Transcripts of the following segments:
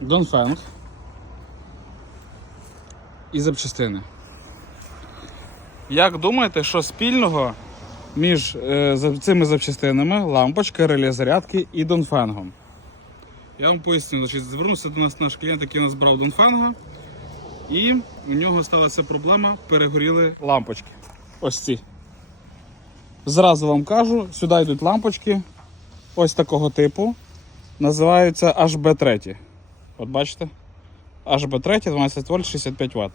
Донфенг і запчастини. Як думаєте, що спільного між е, цими запчастинами лампочка, реле зарядки і Донфенгом? Я вам поясню, значить, звернувся до нас наш клієнт, який нас брав Донфенга, і у нього сталася проблема, перегоріли лампочки. Ось ці. Зразу вам кажу, сюди йдуть лампочки ось такого типу. Називаються HB3. От бачите? HB3 12 вольт 65 Вт.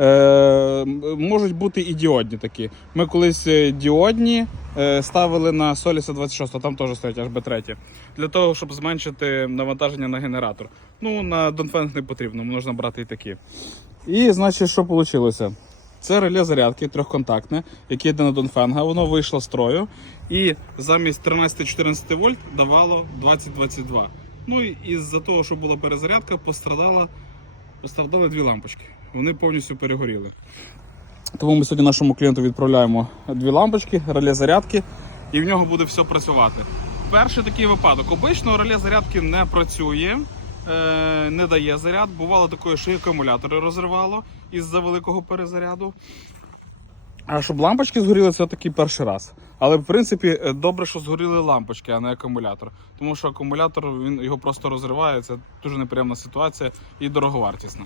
Е, можуть бути і діодні такі. Ми колись е, діодні е, ставили на Solisa 26, там теж стоять HB3. Для того, щоб зменшити навантаження на генератор. Ну, на Донфенг не потрібно, можна брати і такі. І значить, що вийшло? Це реле зарядки трьохконтактне, яке йде на Донфенга. Воно вийшло з строю і замість 13-14 вольт давало 20-22. Ну і із-за того, що була перезарядка, пострадала, пострадали дві лампочки. Вони повністю перегоріли. Тому ми сьогодні нашому клієнту відправляємо дві лампочки, реле зарядки, і в нього буде все працювати. Перший такий випадок. Обично реле зарядки не працює, е, не дає заряд. Бувало таке, що і акумулятори розривало із-за великого перезаряду. А щоб лампочки згоріли, це такий перший раз. Але в принципі е, добре, що згоріли лампочки, а не акумулятор. Тому що акумулятор він його просто розриває. Це дуже неприємна ситуація і дороговартісна.